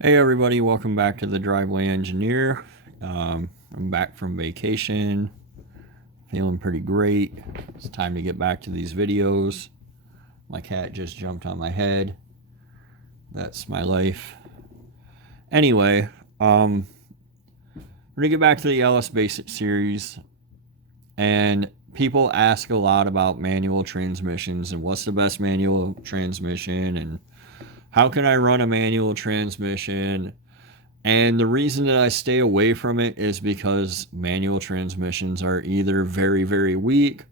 Hey everybody, welcome back to the Driveway Engineer. I'm back from vacation, feeling pretty great. It's time to get back to these videos. My cat just jumped on my head. That's my life. Anyway, we're gonna get back to the LS Basic series, and people ask a lot about manual transmissions and what's the best manual transmission and how can I run a manual transmission. And the reason that I stay away from it is because manual transmissions are either very, very weak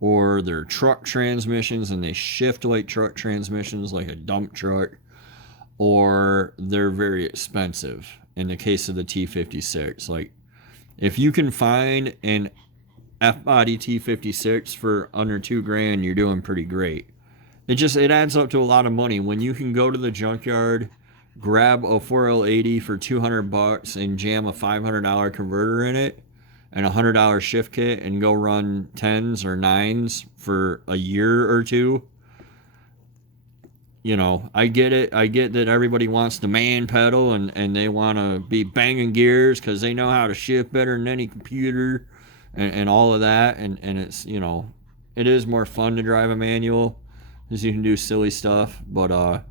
or they're truck transmissions and they shift like truck transmissions, like a dump truck, or they're very expensive. In the case of the T56, like if you can find an F body T56 for under $2,000, you're doing pretty great. It adds up to a lot of money when you can go to the junkyard, grab a 4L80 for $200 and jam a $500 converter in it and a $100 shift kit and go run tens or nines for a year or two. You know, I get it. I get that everybody wants the man pedal and they want to be banging gears because they know how to shift better than any computer and all of that. And it's, you know, it is more fun to drive a manual because you can do silly stuff. But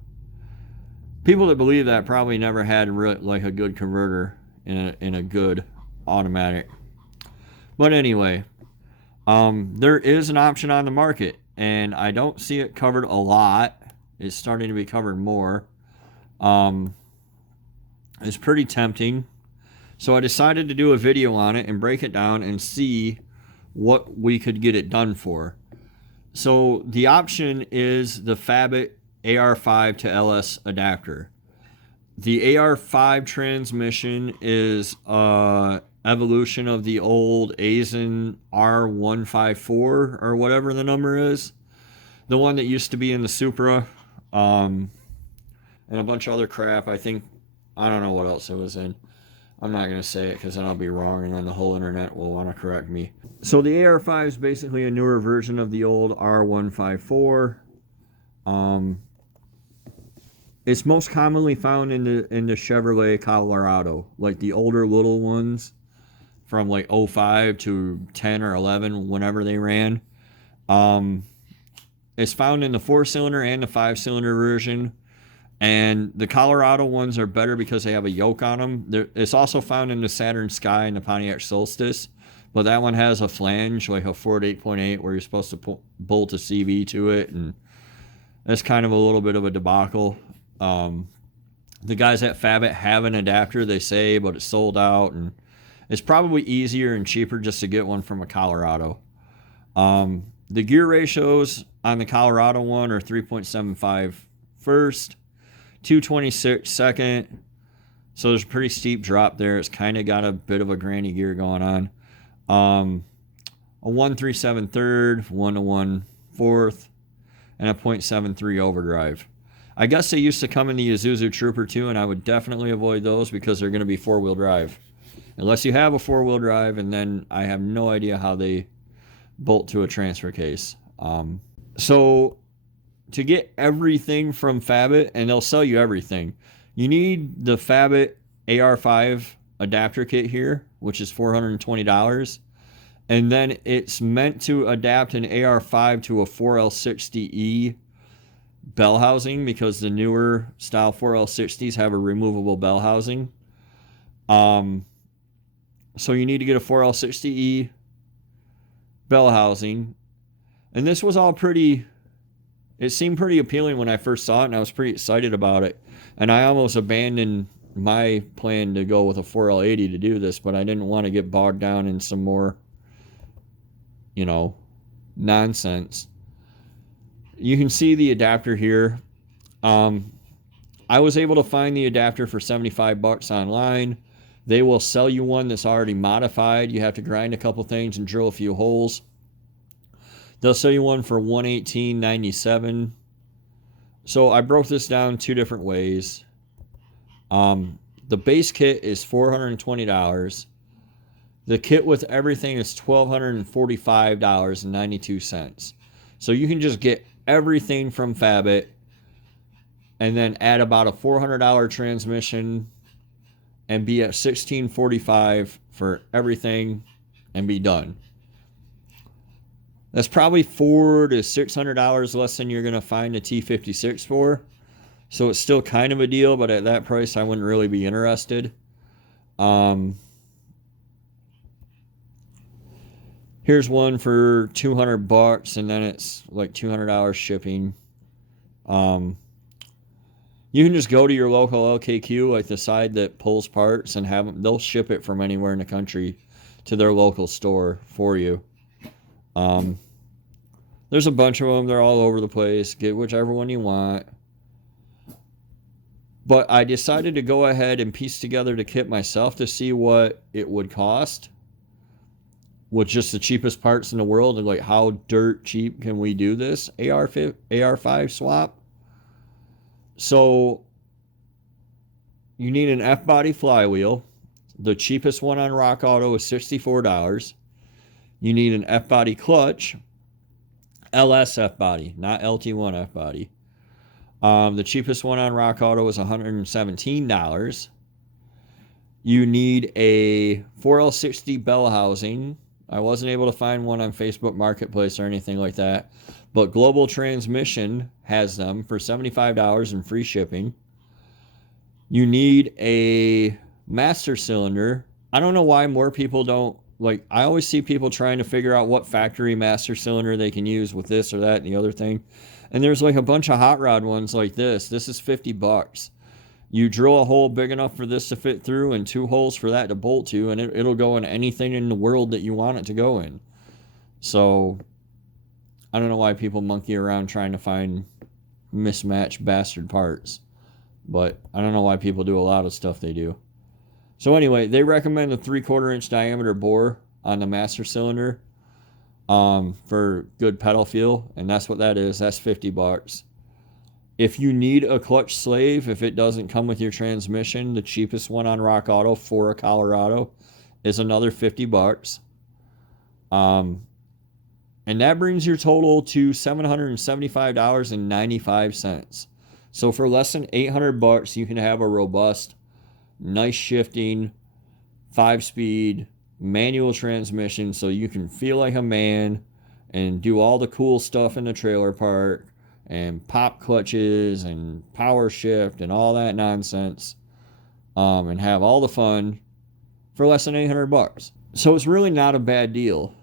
people that believe that probably never had like a good converter in a good automatic. But anyway, there is an option on the market, and I don't see it covered a lot. It's starting to be covered more. It's pretty tempting. So I decided to do a video on it and break it down and see what we could get it done for. So the option is the Fabit AR5 to LS adapter. The AR5 transmission is evolution of the old Aisin R154 or whatever the number is. The one that used to be in the Supra, and a bunch of other crap. I don't know what else it was in. I'm not going to say it because then I'll be wrong and then the whole internet will want to correct me. So the AR5 is basically a newer version of the old R154. It's most commonly found in the Chevrolet Colorado, like the older little ones from like '05 to 10 or 11, whenever they ran. It's found in the 4-cylinder and the 5-cylinder version. And the Colorado ones are better because they have a yoke on them. It's also found in the Saturn Sky and the Pontiac Solstice. But that one has a flange, like a Ford 8.8, where you're supposed to bolt a CV to it. And that's kind of a little bit of a debacle. The guys at Fabit have an adapter, they say, but it's sold out. And it's probably easier and cheaper just to get one from a Colorado. The gear ratios on the Colorado one are 3.75 first, 226 second. So there's a pretty steep drop there. It's kind of got a bit of a granny gear going on. A 137 third, 1-to-1 fourth, and a 0.73 overdrive. I guess they used to come in the Isuzu Trooper too, and I would definitely avoid those because they're going to be 4-wheel drive. Unless you have a 4-wheel drive, and then I have no idea how they bolt to a transfer case. So to get everything from Fabit, and they'll sell you everything, you need the Fabit AR5 adapter kit here, which is $420. And then it's meant to adapt an AR5 to a 4L60E bell housing because the newer style 4L60s have a removable bell housing. So you need to get a 4L60E bell housing. And this was all it seemed pretty appealing when I first saw it, and I was pretty excited about it. And I almost abandoned my plan to go with a 4L80 to do this, but I didn't want to get bogged down in some more, nonsense. You can see the adapter here. I was able to find the adapter for $75 online. They will sell you one that's already modified. You have to grind a couple things and drill a few holes. They'll sell you one for $118.97. So I broke this down two different ways. The base kit is $420. The kit with everything is $1,245.92. So you can just get everything from Fabit and then add about a $400 transmission and be at 1645 for everything and be done. That's probably $400 to $600 less than you're going to find a T56 for. So it's still kind of a deal, but at that price, I wouldn't really be interested. Here's one for $200, and then it's like $200 shipping. You can just go to your local LKQ, like the side that pulls parts, and have them. They'll ship it from anywhere in the country to their local store for you. There's a bunch of them. They're all over the place. Get whichever one you want. But I decided to go ahead and piece together the kit myself to see what it would cost with just the cheapest parts in the world, and like how dirt cheap can we do this AR5 swap. So you need an F-body flywheel. The cheapest one on Rock Auto is $64. You need an F-body clutch, LS F-body, not LT1 F-body. The cheapest one on Rock Auto is $117. You need a 4L60 bell housing. I wasn't able to find one on Facebook Marketplace or anything like that, but Global Transmission has them for $75 and free shipping. You need a master cylinder. I don't know why more people don't, like, I always see people trying to figure out what factory master cylinder they can use with this or that and the other thing. And there's like a bunch of hot rod ones like this. This is $50. You drill a hole big enough for this to fit through and 2 holes for that to bolt to, and it'll go in anything in the world that you want it to go in. So I don't know why people monkey around trying to find mismatched bastard parts, but I don't know why people do a lot of stuff they do. So anyway, they recommend a 3/4 inch diameter bore on the master cylinder for good pedal feel, and that's what that is. That's $50. If you need a clutch slave, if it doesn't come with your transmission, the cheapest one on Rock Auto for a Colorado is another $50. And that brings your total to $775.95. So for less than $800, you can have a robust, nice shifting, 5-speed manual transmission, so you can feel like a man and do all the cool stuff in the trailer park and pop clutches and power shift and all that nonsense, and have all the fun for less than $800. So it's really not a bad deal,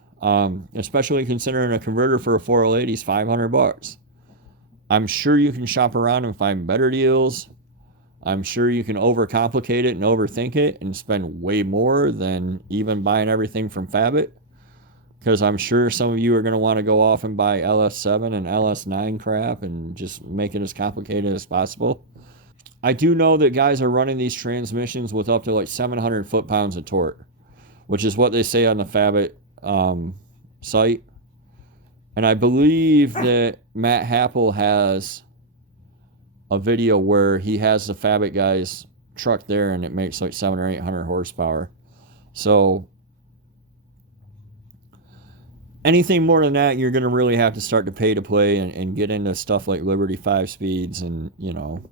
especially considering a converter for a 4L80 is $500. I'm sure you can shop around and find better deals. I'm sure you can overcomplicate it and overthink it and spend way more than even buying everything from Fabit. Because I'm sure some of you are going to want to go off and buy LS7 and LS9 crap and just make it as complicated as possible. I do know that guys are running these transmissions with up to like 700 foot-pounds of torque, which is what they say on the Fabit site. And I believe that Matt Happel has a video where he has the Fabit guys truck there and it makes like 700 or 800 horsepower. So anything more than that, you're going to really have to start to pay to play and get into stuff like Liberty 5 speeds and, you know,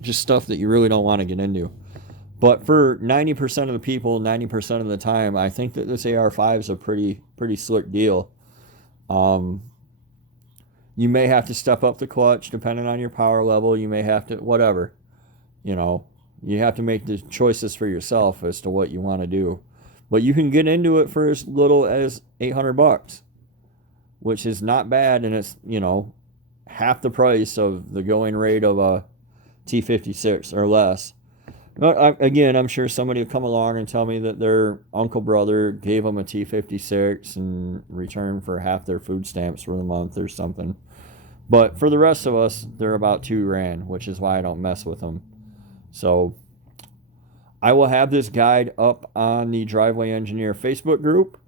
just stuff that you really don't want to get into. But for 90% of the people, 90% of the time, I think that this AR5 is a pretty slick deal. You may have to step up the clutch depending on your power level. You may have to, whatever. You know, you have to make the choices for yourself as to what you want to do. But you can get into it for as little as $800, which is not bad, and it's, you know, half the price of the going rate of a T56 or less. But again, I'm sure somebody will come along and tell me that their uncle brother gave them a T56 in return for half their food stamps for the month or something. But for the rest of us, they're about $2,000, which is why I don't mess with them. So I will have this guide up on the Driveway Engineer Facebook group,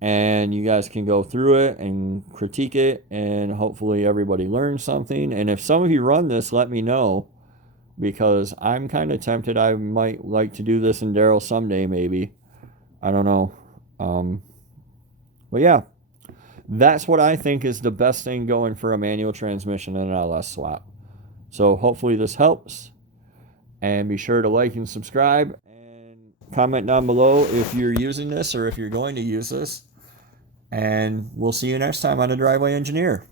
and you guys can go through it and critique it, and hopefully everybody learns something. And if some of you run this, let me know, because I'm kind of tempted. I might like to do this in Darrell someday, maybe. I don't know. But yeah, that's what I think is the best thing going for a manual transmission and an LS swap. So hopefully this helps. And be sure to like and subscribe. And comment down below if you're using this or if you're going to use this. And we'll see you next time on The Driveway Engineer.